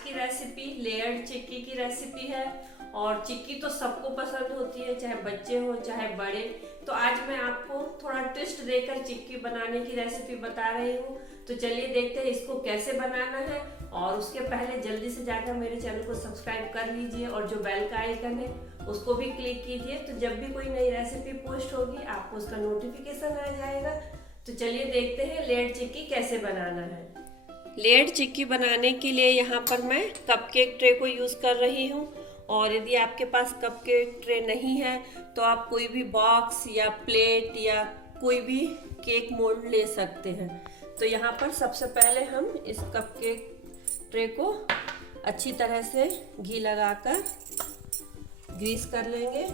की recipe layered चिक्की की recipe है। और चिक्की तो सबको पसंद होती है, चाहे बच्चे हो चाहे बड़े। तो आज मैं आपको थोड़ा ट्विस्ट देकर चिक्की बनाने की रेसिपी बता रही हूँ। तो चलिए देखते हैं इसको कैसे बनाना है। और उसके पहले जल्दी से जाकर मेरे चैनल को सब्सक्राइब कर लीजिए और जो बेल का आइकन है उसको भी क्लिक कीजिए, तो जब भी कोई नई रेसिपी पोस्ट होगी आपको उसका नोटिफिकेशन आ जाएगा। तो चलिए देखते हैं लेयर्ड चिक्की कैसे बनाना है। लेयर्ड चिक्की बनाने के लिए यहाँ पर मैं कपकेक ट्रे को यूज़ कर रही हूँ। और यदि आपके पास कपकेक ट्रे नहीं है तो आप कोई भी बॉक्स या प्लेट या कोई भी केक मोल्ड ले सकते हैं। तो यहाँ पर सबसे पहले हम इस कपकेक ट्रे को अच्छी तरह से घी लगाकर ग्रीस कर लेंगे।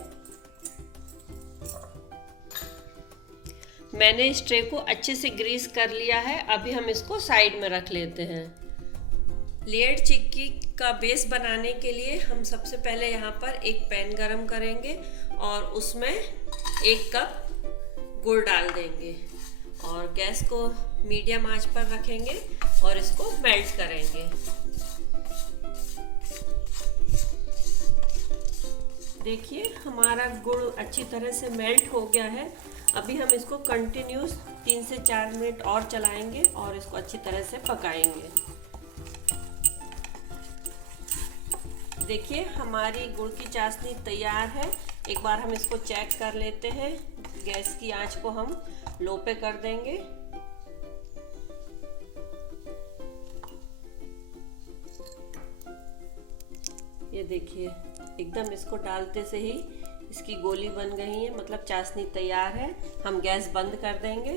मैंने इस ट्रे को अच्छे से ग्रीस कर लिया है। अभी हम इसको साइड में रख लेते हैं। लेयर्ड चिक्की का बेस बनाने के लिए हम सबसे पहले यहाँ पर एक पैन गरम करेंगे और उसमें 1 कप गुड़ डाल देंगे और गैस को मीडियम आंच पर रखेंगे और इसको मेल्ट करेंगे। देखिए हमारा गुड़ अच्छी तरह से मेल्ट हो गया है। अभी हम इसको कंटिन्यूस 3 से 4 मिनट और चलाएंगे और इसको अच्छी तरह से पकाएंगे। देखिए हमारी गुड़ की चाशनी तैयार है। एक बार हम इसको चेक कर लेते हैं। गैस की आंच को हम लो पे कर देंगे। ये देखिए एकदम इसको डालते से ही इसकी गोली बन गई है, मतलब चाशनी तैयार है। हम गैस बंद कर देंगे।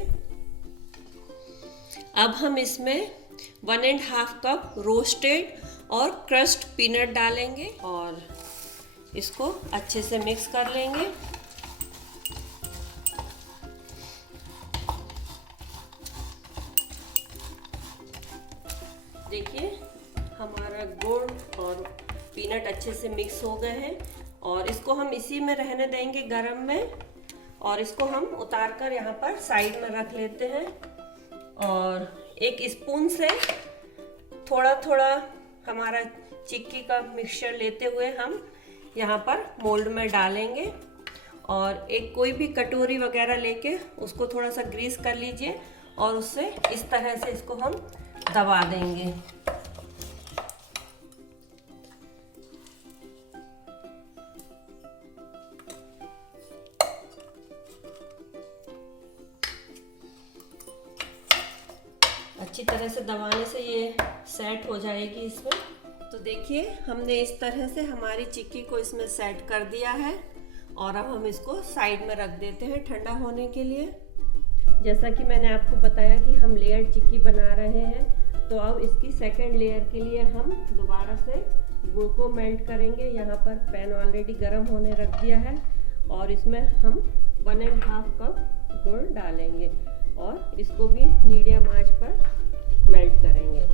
अब हम इसमें 1.5 कप रोस्टेड और क्रश्ड पीनट डालेंगे और इसको अच्छे से मिक्स कर लेंगे। देखिए हमारा गुड़ और पीनट अच्छे से मिक्स हो गए हैं और इसको हम इसी में रहने देंगे गरम में। और इसको हम उतार कर यहाँ पर साइड में रख लेते हैं और एक स्पून से थोड़ा थोड़ा हमारा चिक्की का मिक्सचर लेते हुए हम यहाँ पर मोल्ड में डालेंगे। और एक कोई भी कटोरी वगैरह लेके उसको थोड़ा सा ग्रीस कर लीजिए और उससे इस तरह से इसको हम दबा देंगे। अच्छी तरह से दबाने से ये सेट हो जाएगी इसमें। तो देखिए हमने इस तरह से हमारी चिक्की को इसमें सेट कर दिया है और अब हम इसको साइड में रख देते हैं ठंडा होने के लिए। जैसा कि मैंने आपको बताया कि हम लेयर्ड चिक्की बना रहे हैं, तो अब इसकी सेकंड लेयर के लिए हम दोबारा से गुड़ को मेल्ट करेंगे। यहाँ पर पैन ऑलरेडी गर्म होने रख दिया है और इसमें हम 1.5 कप गुड़ डालेंगे और इसको भी मीडियम आंच पर मेल्ट करेंगे।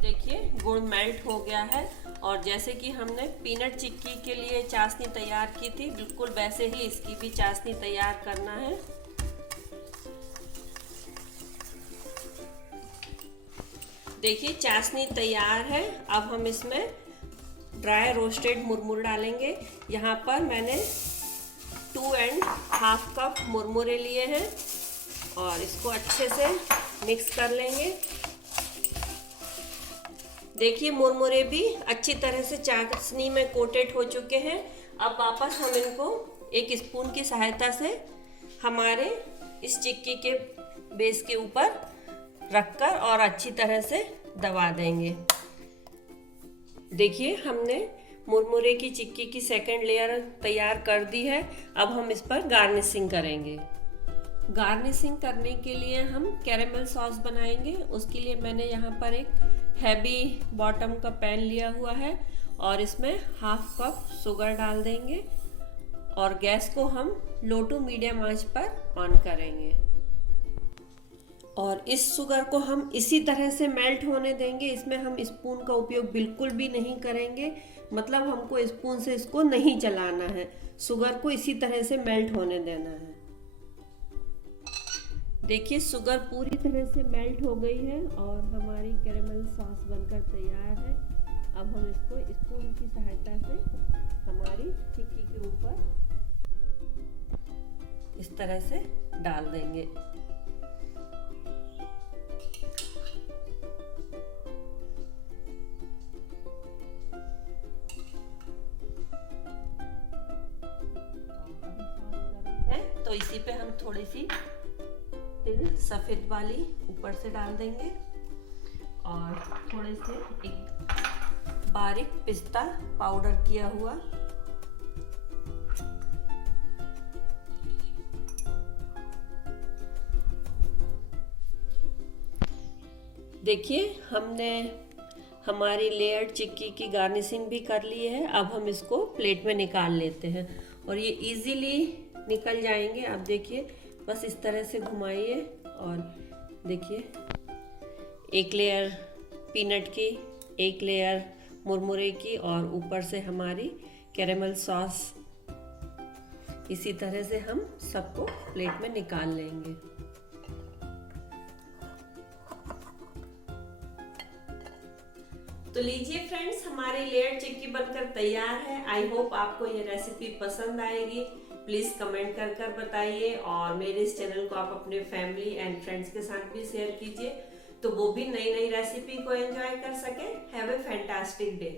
देखिए गुड़ मेल्ट हो गया है और जैसे कि हमने पीनट चिक्की के लिए चाशनी तैयार की थी, बिल्कुल वैसे ही इसकी भी चाशनी तैयार करना है। देखिए चाशनी तैयार है। अब हम इसमें ड्राई रोस्टेड मुरमुर डालेंगे। यहाँ पर मैंने 2.5 कप मुरमुरे लिए हैं और इसको अच्छे से मिक्स कर लेंगे। देखिए मुरमुरे भी अच्छी तरह से चाशनी में कोटेड हो चुके हैं। अब वापस हम इनको एक स्पून की सहायता से हमारे इस चिक्की के बेस के ऊपर रखकर और अच्छी तरह से दबा देंगे। देखिए हमने मुरमुरे की चिक्की की सेकंड लेयर तैयार कर दी है। अब हम इस पर गार्निशिंग करेंगे। गार्निशिंग करने के लिए हम कैरेमल सॉस बनाएंगे। उसके लिए मैंने यहाँ पर एक हैवी बॉटम का पैन लिया हुआ है और इसमें 1/2 कप शुगर डाल देंगे और गैस को हम लो टू मीडियम आंच पर ऑन करेंगे। और इस शुगर को हम इसी तरह से मेल्ट होने देंगे। इसमें हम स्पून का उपयोग बिल्कुल भी नहीं करेंगे, मतलब हमको स्पून से इसको नहीं चलाना है, शुगर को इसी तरह से मेल्ट होने देना है। देखिए शुगर पूरी तरह से मेल्ट हो गई है और हमारी कैरेमल सॉस बनकर तैयार है। अब हम इसको स्पून की सहायता से हमारी चिक्की के ऊपर इस तरह से डाल देंगे। तो इसी पे हम थोड़ी सी तिल सफेद वाली ऊपर से डाल देंगे और थोड़े से एक बारीक पिस्ता पाउडर किया हुआ, देखिए हमने हमारी लेयर्ड चिक्की की गार्निशिंग भी कर ली है। अब हम इसको प्लेट में निकाल लेते हैं और ये इजीली निकल जाएंगे। आप देखिए बस इस तरह से घुमाइए और देखिए एक लेयर पीनट की, एक लेयर मुरमुरे की और ऊपर से हमारी कैरेमल सॉस। इसी तरह से हम सबको प्लेट में निकाल लेंगे। तो लीजिए फ्रेंड्स, हमारी लेयर्ड चिक्की बनकर तैयार है। आई होप आपको ये रेसिपी पसंद आएगी। प्लीज कमेंट कर बताइए और मेरे इस चैनल को आप अपने फैमिली एंड फ्रेंड्स के साथ भी शेयर कीजिए तो वो भी नई नई रेसिपी को एंजॉय कर सके। Have a fantastic day.